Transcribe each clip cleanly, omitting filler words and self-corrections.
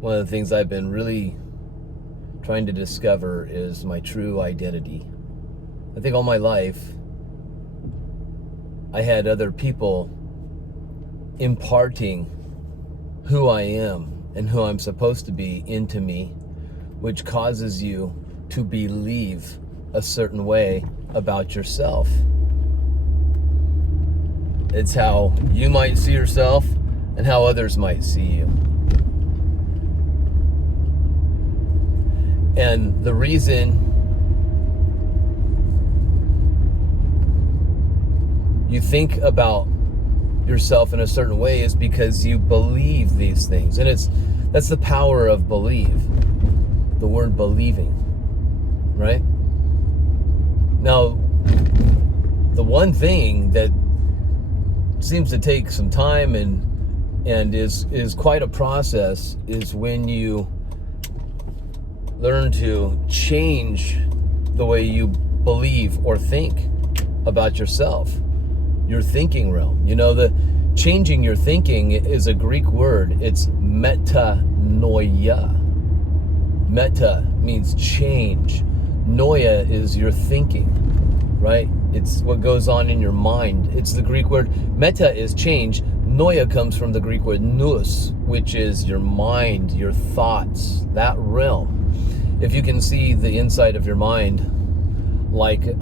One of the things I've been really trying to discover is my true identity. I think all my life I had other people imparting who I am and who I'm supposed to be into me, which causes you to believe a certain way about yourself. It's how you might see yourself and how others might see you. And the reason you think about yourself in a certain way is because you believe these things. And that's the power of believe. The word believing, right? Now, the one thing that seems to take some time and is quite a process is when you learn to change the way you believe or think about yourself, your thinking realm. You know, the changing your thinking is a Greek word. It's metanoia. Meta means change. Noia is your thinking, right? It's what goes on in your mind. It's the Greek word. Meta is change. Noia comes from the Greek word nous, which is your mind, your thoughts, that realm. If you can see the inside of your mind, like if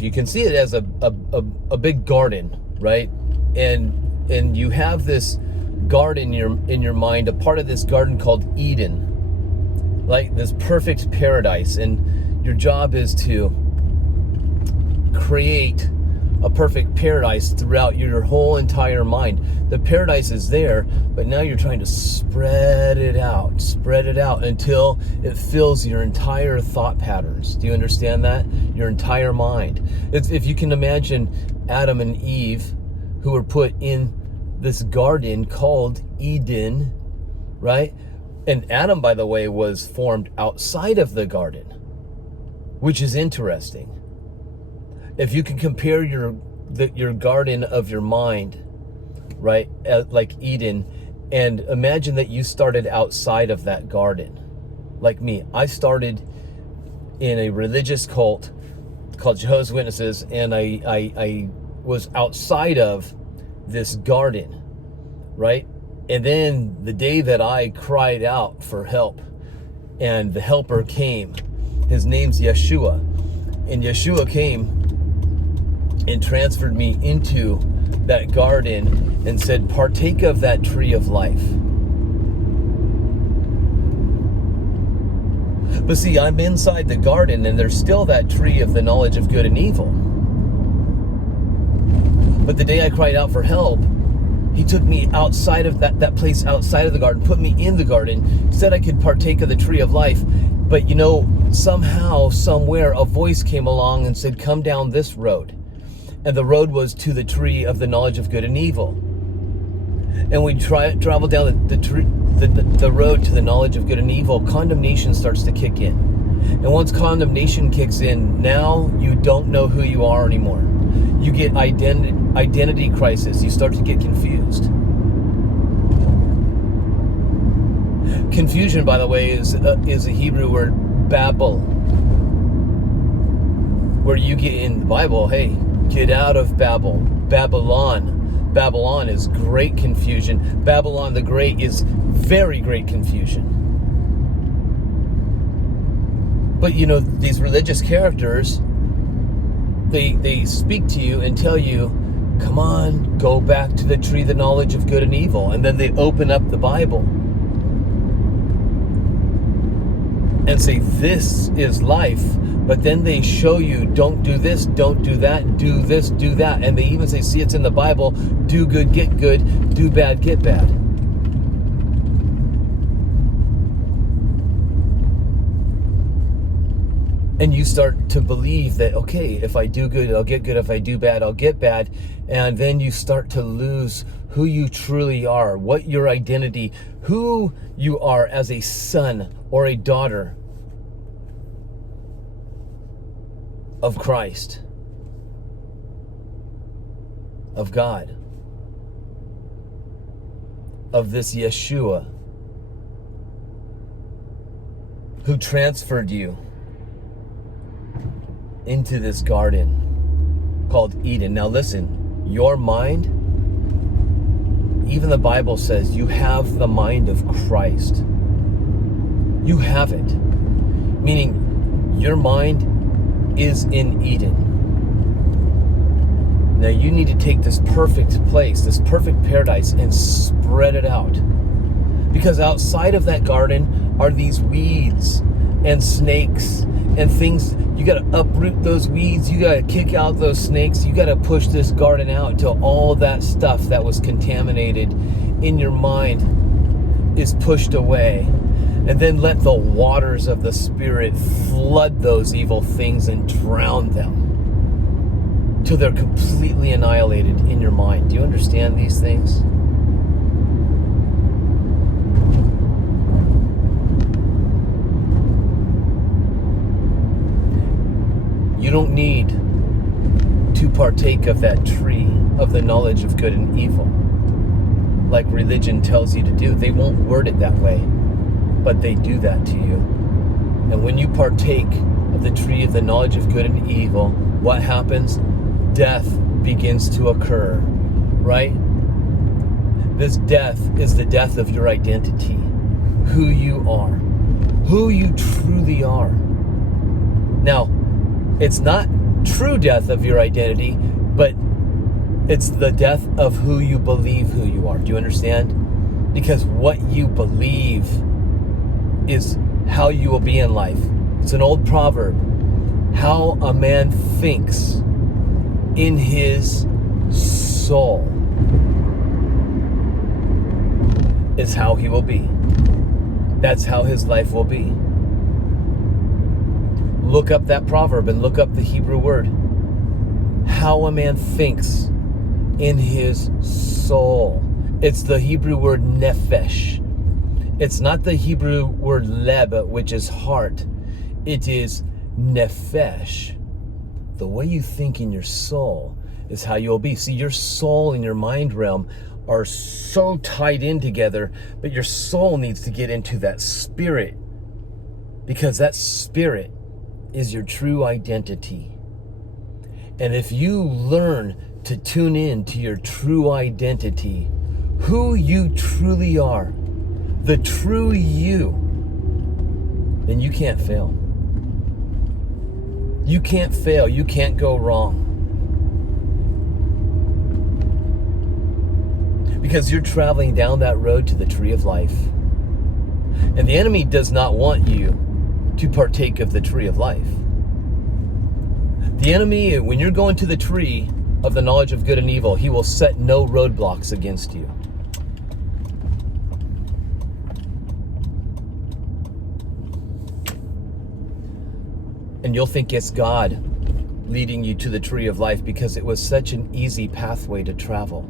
you can see it as a big garden, right? And you have this garden in your mind, a part of this garden called Eden, like this perfect paradise, and your job is to create a perfect paradise throughout your whole entire mind. The paradise is there, but now you're trying to spread it out until it fills your entire thought patterns. Do you understand that? Your entire mind. If you can imagine Adam and Eve, who were put in this garden called Eden, right? And Adam, by the way, was formed outside of the garden, which is interesting. If you can compare your garden of your mind, right, like Eden, and imagine that you started outside of that garden. Like me, I started in a religious cult called Jehovah's Witnesses, and I was outside of this garden, right? And then the day that I cried out for help, and the helper came, his name's Yeshua, and Yeshua came and transferred me into that garden and said, partake of that tree of life. But see, I'm inside the garden and there's still that tree of the knowledge of good and evil. But the day I cried out for help, he took me outside of that place outside of the garden, put me in the garden, said I could partake of the tree of life. But you know, somehow, somewhere, a voice came along and said, come down this road. And the road was to the tree of the knowledge of good and evil. And we travel down the road to the knowledge of good and evil. Condemnation starts to kick in. And once condemnation kicks in, now you don't know who you are anymore. You get identity crisis. You start to get confused. Confusion, by the way, is a Hebrew word, Babel, where you get in the Bible, hey, get out of Babel. Babylon is great confusion. Babylon the Great is very great confusion. But you know, these religious characters, they speak to you and tell you, come on, go back to the tree, the knowledge of good and evil. And then they open up the Bible and say, this is life. But then they show you, don't do this, don't do that, do this, do that. And they even say, see, it's in the Bible, do good, get good, do bad, get bad. And you start to believe that, okay, if I do good, I'll get good. If I do bad, I'll get bad. And then you start to lose who you truly are, what your identity, who you are as a son or a daughter of Christ, of God. of this Yeshua who transferred you into this garden called Eden. Now listen, your mind, even the Bible says you have the mind of Christ. You have it. Meaning your mind is in Eden. Now you need to take this perfect place, this perfect paradise, and spread it out. Because outside of that garden are these weeds and snakes and things. You got to uproot those weeds. You got to kick out those snakes. You got to push this garden out until all that stuff that was contaminated in your mind is pushed away. And then let the waters of the Spirit flood those evil things and drown them till they're completely annihilated in your mind. Do you understand these things? You don't need to partake of that tree of the knowledge of good and evil like religion tells you to do. They won't word it that way, but they do that to you. And when you partake of the tree of the knowledge of good and evil, what happens? Death begins to occur, right? This death is the death of your identity, who you are, who you truly are. Now, it's not true death of your identity, but it's the death of who you believe who you are. Do you understand? Because what you believe is how you will be in life. It's an old proverb. How a man thinks in his soul is how he will be. That's how his life will be. Look up that proverb and look up the Hebrew word. How a man thinks in his soul. It's the Hebrew word nefesh. It's not the Hebrew word leb, which is heart. It is nefesh. The way you think in your soul is how you'll be. See, your soul and your mind realm are so tied in together, but your soul needs to get into that spirit, because that spirit is your true identity. And if you learn to tune in to your true identity, who you truly are, the true you, then you can't fail. You can't fail. You can't go wrong. Because you're traveling down that road to the tree of life. And the enemy does not want you to partake of the tree of life. The enemy, when you're going to the tree of the knowledge of good and evil, he will set no roadblocks against you. And you'll think it's God leading you to the tree of life because it was such an easy pathway to travel.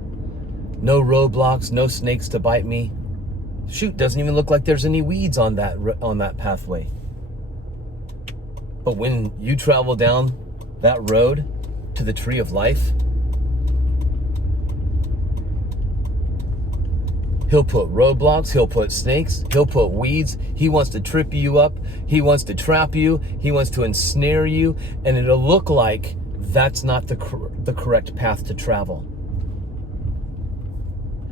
No roadblocks, no snakes to bite me. Shoot, doesn't even look like there's any weeds on that pathway. But when you travel down that road to the tree of life, he'll put roadblocks, he'll put snakes, he'll put weeds. He wants to trip you up. He wants to trap you. He wants to ensnare you. And it'll look like that's not the correct path to travel.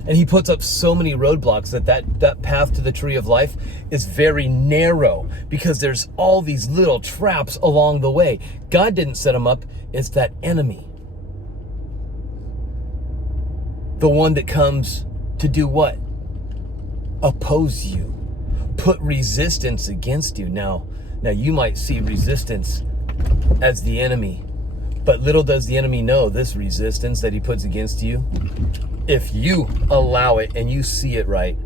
And he puts up so many roadblocks that path to the tree of life is very narrow because there's all these little traps along the way. God didn't set them up. It's that enemy. The one that comes to do what? Oppose you. Put resistance against you. Now you might see resistance as the enemy, but little does the enemy know this resistance that he puts against you, if you allow it and you see it right,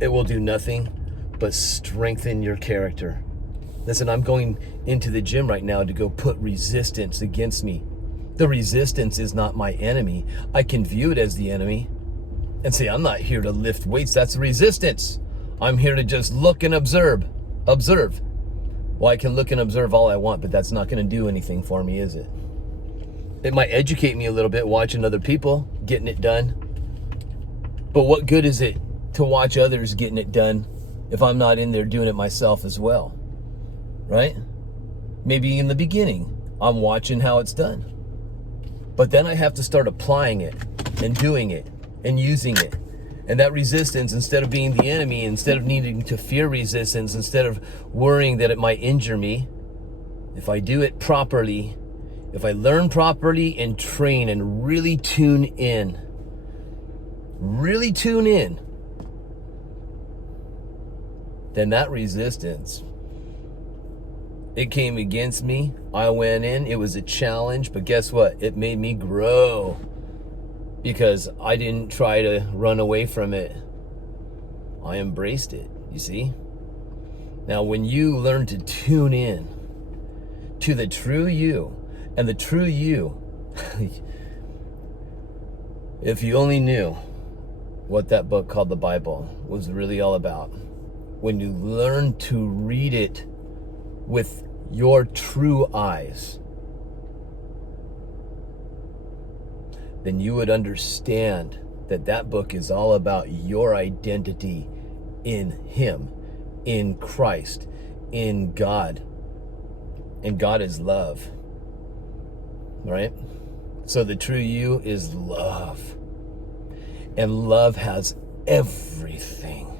it will do nothing but strengthen your character. Listen, I'm going into the gym right now to go put resistance against me. The resistance is not my enemy. I can view it as the enemy and say, I'm not here to lift weights. That's resistance. I'm here to just look and observe. Well, I can look and observe all I want, but that's not going to do anything for me, is it? It might educate me a little bit watching other people getting it done. But what good is it to watch others getting it done if I'm not in there doing it myself as well? Right? Maybe in the beginning, I'm watching how it's done. But then I have to start applying it and doing it and using it. And that resistance, instead of being the enemy, instead of needing to fear resistance, instead of worrying that it might injure me, if I do it properly, if I learn properly and train and really tune in, then that resistance, it came against me. I went in, it was a challenge, but guess what? It made me grow because I didn't try to run away from it. I embraced it, you see? Now, when you learn to tune in to the true you, and the true you, if you only knew what that book called the Bible was really all about, when you learn to read it with your true eyes, then you would understand that that book is all about your identity in Him, in Christ, in God. And God is love, right? So the true you is love. And love has everything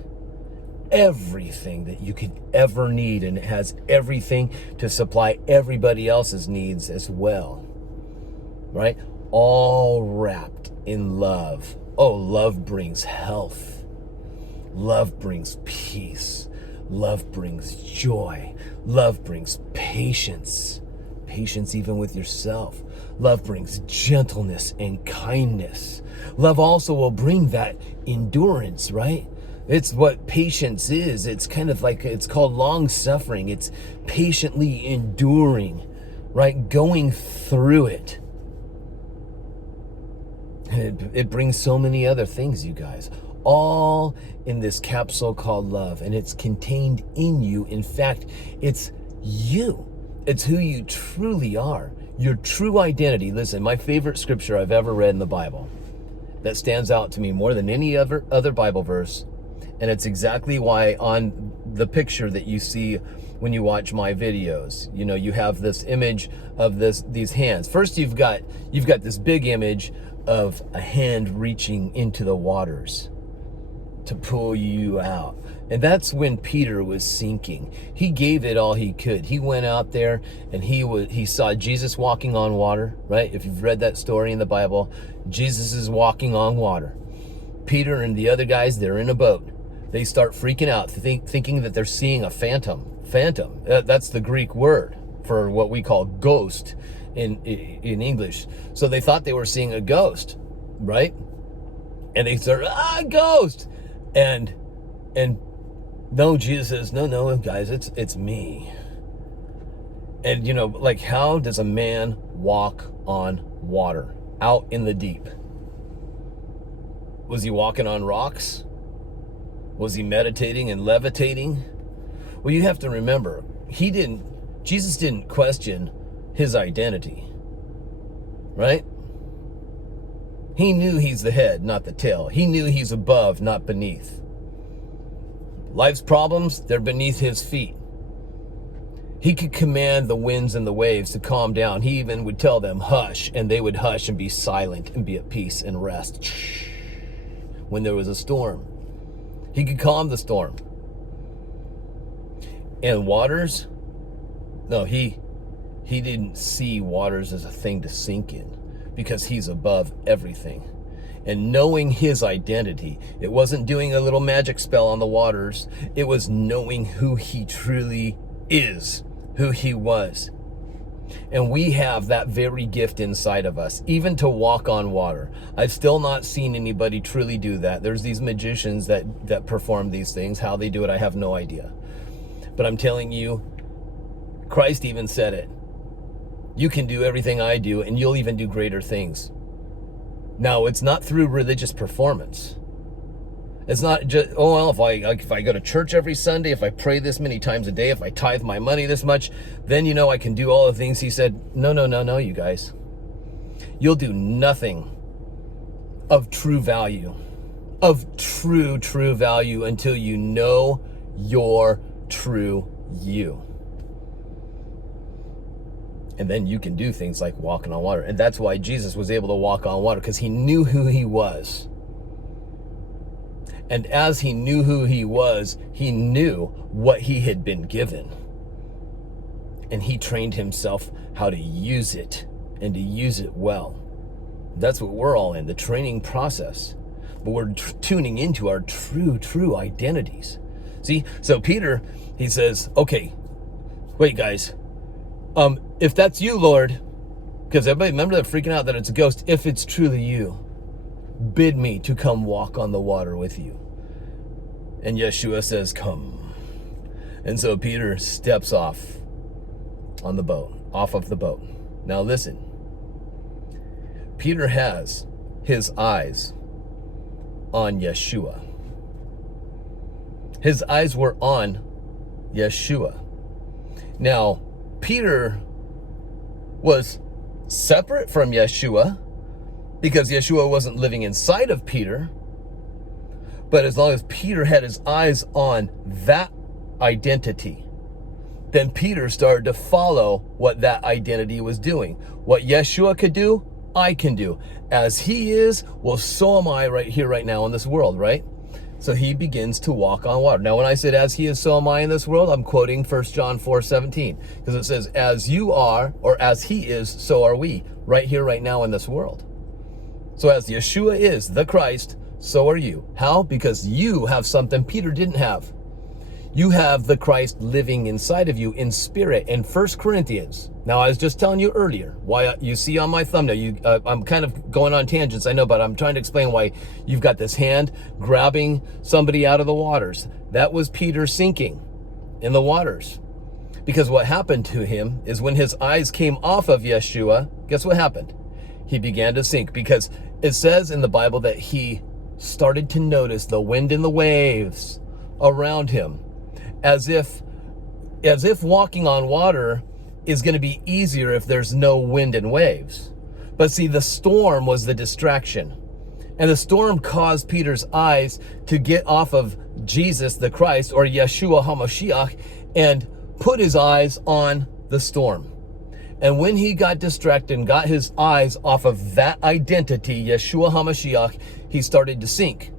that you could ever need, and it has everything to supply everybody else's needs as well, right? All wrapped in love. Oh, love brings health. Love brings peace. Love brings joy. Love brings patience. Patience even with yourself. Love brings gentleness and kindness. Love also will bring that endurance, right? It's what patience is. It's kind of like, it's called long suffering. It's patiently enduring, right? Going through it. And it brings so many other things, you guys, all in this capsule called love. And it's contained in you. In fact, it's you. It's who you truly are. Your true identity. Listen, my favorite scripture I've ever read in the Bible that stands out to me more than any other Bible verse. And it's exactly why on the picture that you see when you watch my videos, you know, you have this image of these hands. First, you've got this big image of a hand reaching into the waters to pull you out. And that's when Peter was sinking. He gave it all he could. He went out there and he saw Jesus walking on water, right? If you've read that story in the Bible, Jesus is walking on water. Peter and the other guys, they're in a boat. They start freaking out, thinking that they're seeing a phantom. Phantom, that's the Greek word for what we call ghost in English. So they thought they were seeing a ghost, right? And they start, ghost! And no, Jesus says, no, guys, it's me. And you know, like, how does a man walk on water out in the deep? Was he walking on rocks? Was he meditating and levitating? Well, you have to remember, Jesus didn't question his identity, right? He knew he's the head, not the tail. He knew he's above, not beneath. Life's problems, they're beneath his feet. He could command the winds and the waves to calm down. He even would tell them, hush, and they would hush and be silent and be at peace and rest. When there was a storm, he could calm the storm. And waters, no, he didn't see waters as a thing to sink in, because he's above everything. And knowing his identity, it wasn't doing a little magic spell on the waters. It was knowing who he truly is, who he was. And we have that very gift inside of us, even to walk on water. I've still not seen anybody truly do that. There's these magicians that perform these things. How they do it, I have no idea. But I'm telling you, Christ even said it. You can do everything I do, and you'll even do greater things. Now, it's not through religious performance. It's not just, oh, well, if I go to church every Sunday, if I pray this many times a day, if I tithe my money this much, then, you know, I can do all the things. He said, no, you guys. You'll do nothing of true value of true value until you know your true you. And then you can do things like walking on water. And that's why Jesus was able to walk on water, because he knew who he was. And as he knew who he was, he knew what he had been given. And he trained himself how to use it, and to use it well. That's what we're all in, the training process. But we're tuning into our true identities. See, so Peter, he says, okay, wait guys, if that's you, Lord, because everybody, remember, they're freaking out that it's a ghost. If it's truly you, bid me to come walk on the water with you. And Yeshua says, come. And so Peter steps off on the boat, off of the boat. Now listen, Peter has his eyes on Yeshua. His eyes were on Yeshua. Now, Peter was separate from Yeshua because Yeshua wasn't living inside of Peter. But as long as Peter had his eyes on that identity, then Peter started to follow what that identity was doing. What Yeshua could do, I can do. As he is, well, so am I right here, right now in this world, right? So he begins to walk on water. Now, when I said as he is, so am I in this world, I'm quoting 1 John 4:17, because it says, as you are, or as he is, so are we, right here, right now in this world. So as Yeshua is the Christ, so are you. How? Because you have something Peter didn't have. You have the Christ living inside of you in spirit. In 1 Corinthians, now I was just telling you earlier, why you see on my thumbnail, I'm kind of going on tangents, I know, but I'm trying to explain why you've got this hand grabbing somebody out of the waters. That was Peter sinking in the waters. Because what happened to him is when his eyes came off of Yeshua, guess what happened? He began to sink, because it says in the Bible that he started to notice the wind and the waves around him, as if walking on water is going to be easier if there's no wind and waves. But see, the storm was the distraction. And the storm caused Peter's eyes to get off of Jesus the Christ, or Yeshua HaMashiach, and put his eyes on the storm. And when he got distracted and got his eyes off of that identity, Yeshua HaMashiach, he started to sink,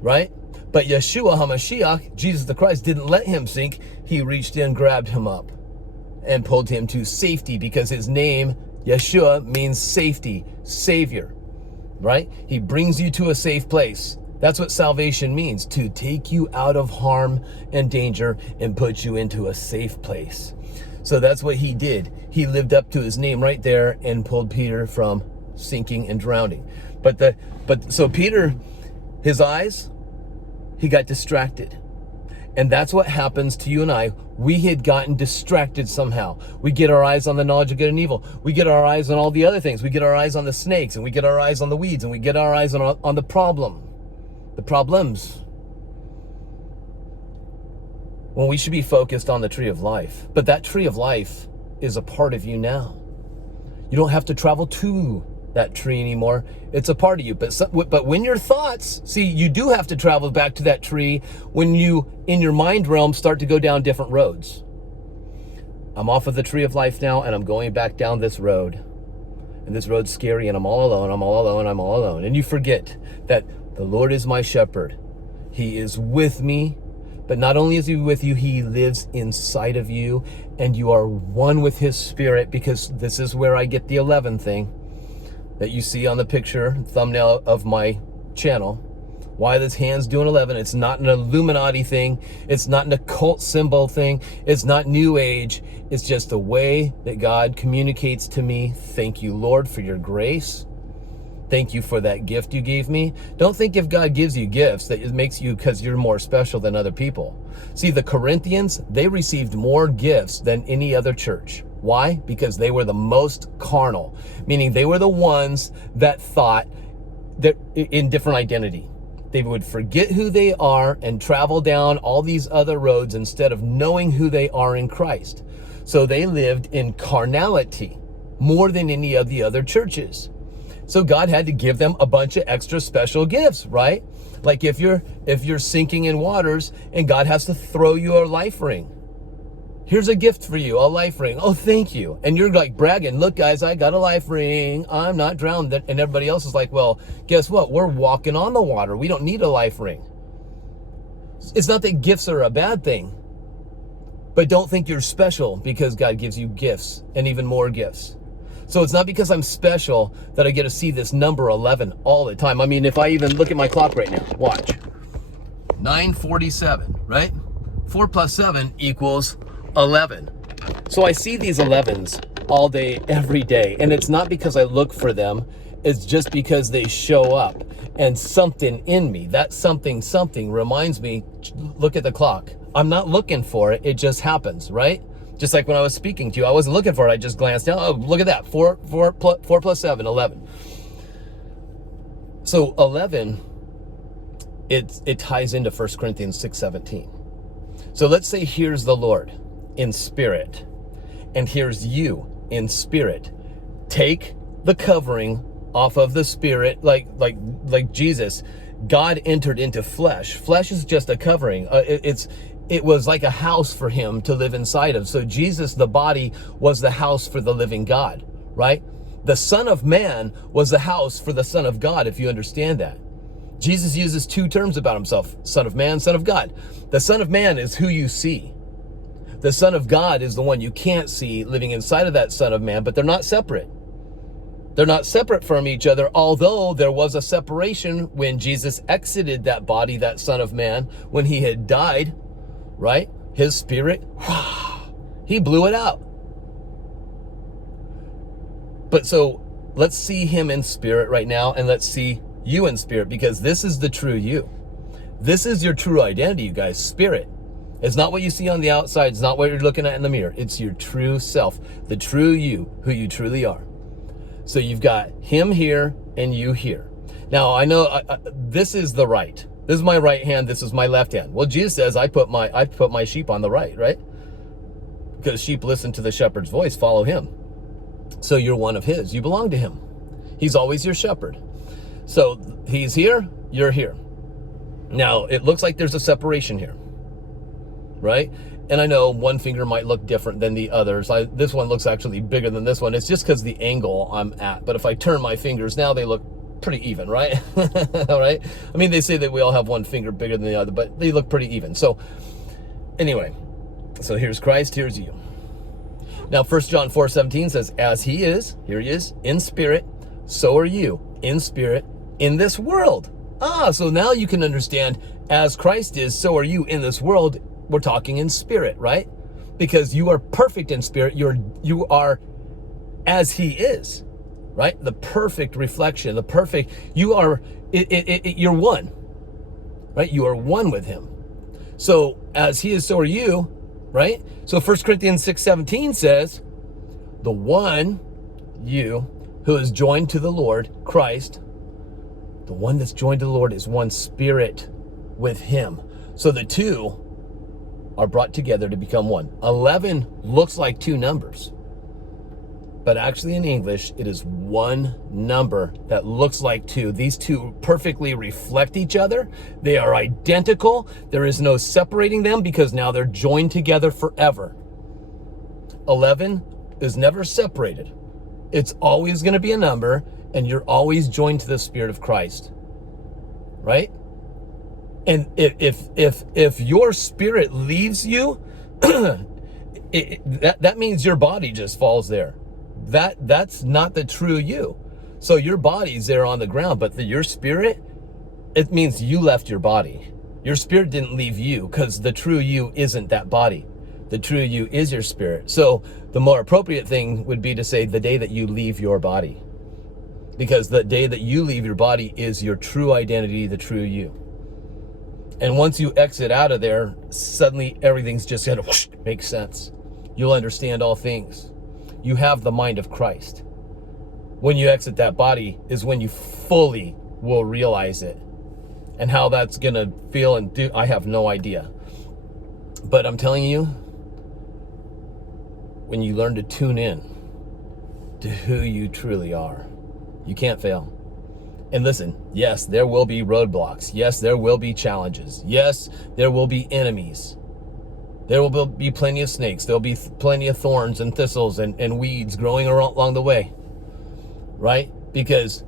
right? But Yeshua HaMashiach, Jesus the Christ, didn't let him sink. He reached in, grabbed him up, and pulled him to safety, because his name, Yeshua, means safety, savior, right? He brings you to a safe place. That's what salvation means, to take you out of harm and danger and put you into a safe place. So that's what he did. He lived up to his name right there and pulled Peter from sinking and drowning. So Peter, his eyes, he got distracted. And that's what happens to you and I. We had gotten distracted somehow. We get our eyes on the knowledge of good and evil. We get our eyes on all the other things. We get our eyes on the snakes, and we get our eyes on the weeds, and we get our eyes on the problems. When we should be focused on the tree of life. But that tree of life is a part of you now. You don't have to travel to that tree anymore. It's a part of you. But when your thoughts, see, you do have to travel back to that tree when you, in your mind realm, start to go down different roads. I'm off of the tree of life now, and I'm going back down this road. And this road's scary, and I'm all alone. And you forget that the Lord is my shepherd. He is with me. But not only is he with you, he lives inside of you, and you are one with his spirit, because this is where I get the 11 thing that you see on the picture, thumbnail of my channel. Why this hand's doing 11. It's not an Illuminati thing. It's not an occult symbol thing. It's not New Age. It's just the way that God communicates to me. Thank you, Lord, for your grace. Thank you for that gift you gave me. Don't think if God gives you gifts that it makes you because you're more special than other people. See, the Corinthians, they received more gifts than any other church. Why? Because they were the most carnal, meaning they were the ones that thought that in different identity. They would forget who they are and travel down all these other roads instead of knowing who they are in Christ. So they lived in carnality more than any of the other churches. So God had to give them a bunch of extra special gifts, right? Like if you're sinking in waters and God has to throw you a life ring. Here's a gift for you, a life ring. Oh, thank you. And you're like bragging, look guys, I got a life ring. I'm not drowned. And everybody else is like, well, guess what? We're walking on the water. We don't need a life ring. It's not that gifts are a bad thing, but don't think you're special because God gives you gifts and even more gifts. So it's not because I'm special that I get to see this number 11 all the time. I mean, if I even look at my clock right now, watch. 9:47, right? 4 plus 7 equals 11. So I see these 11s all day, every day. And it's not because I look for them. It's just because they show up. And something in me, that something reminds me, look at the clock. I'm not looking for it. It just happens, right? Just like when I was speaking to you, I wasn't looking for it. I just glanced down. Oh, look at that. 4 plus 7, 11. So 11, it ties into 1 Corinthians 6:17. So let's say here's the Lord in spirit, and here's you in spirit. Take the covering off of the spirit, like Jesus. God entered into flesh. Flesh is just a covering. It was like a house for him to live inside of. So Jesus, the body, was the house for the living God, right? The Son of Man was the house for the Son of God, if you understand that. Jesus uses two terms about himself: Son of Man, Son of God. The Son of Man is who you see. The Son of God is the one you can't see living inside of that Son of Man, but they're not separate. They're not separate from each other, although there was a separation when Jesus exited that body, that Son of Man, when he had died, right? His spirit, he blew it out. But so let's see him in spirit right now, and let's see you in spirit, because this is the true you. This is your true identity, you guys. Spirit. It's not what you see on the outside. It's not what you're looking at in the mirror. It's your true self, the true you, who you truly are. So you've got him here and you here. Now, I know this is the right. This is my right hand. This is my left hand. Well, Jesus says, I put my sheep on the right? Because sheep listen to the shepherd's voice, follow him. So you're one of his. You belong to him. He's always your shepherd. So he's here, you're here. Now, it looks like there's a separation here, right? And I know one finger might look different than the others. This one looks actually bigger than this one. It's just because the angle I'm at. But if I turn my fingers now, they look pretty even, right? All right. I mean, they say that we all have one finger bigger than the other, but they look pretty even. So anyway, so here's Christ, here's you. Now, 1 John 4:17 says, as he is, here he is, in spirit, so are you in spirit in this world. So now you can understand, as Christ is, so are you in this world. We're talking in spirit, right? Because you are perfect in spirit. You are as he is, right? The perfect reflection, you're one, right? You are one with him. So as he is, so are you, right? So 1 Corinthians 6:17 says, the one, you, who is joined to the Lord, Christ, the one that's joined to the Lord is one spirit with him. So the two are brought together to become one. 11 looks like two numbers, but actually in English, it is one number that looks like two. These two perfectly reflect each other. They are identical. There is no separating them because now they're joined together forever. 11 is never separated. It's always going to be a number, and you're always joined to the Spirit of Christ, right? And if your spirit leaves you, that means your body just falls there. That's not the true you. So your body's there on the ground, but your spirit, it means you left your body. Your spirit didn't leave you, because the true you isn't that body. The true you is your spirit. So the more appropriate thing would be to say the day that you leave your body, because the day that you leave your body is your true identity, the true you. And once you exit out of there, suddenly everything's just going to make sense. You'll understand all things. You have the mind of Christ. When you exit that body is when you fully will realize it. And how that's going to feel and do, I have no idea. But I'm telling you, when you learn to tune in to who you truly are, You can't fail. And listen, yes, there will be roadblocks. Yes, there will be challenges. Yes, there will be enemies. There will be plenty of snakes. There'll be plenty of thorns and thistles and weeds growing along the way, right? Because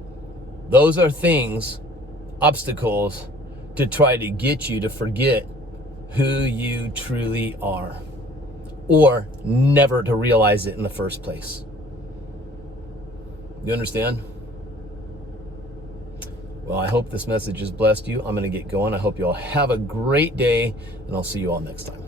those are things, obstacles, to try to get you to forget who you truly are, or never to realize it in the first place. You understand? Well, I hope this message has blessed you. I'm going to get going. I hope you all have a great day, and I'll see you all next time.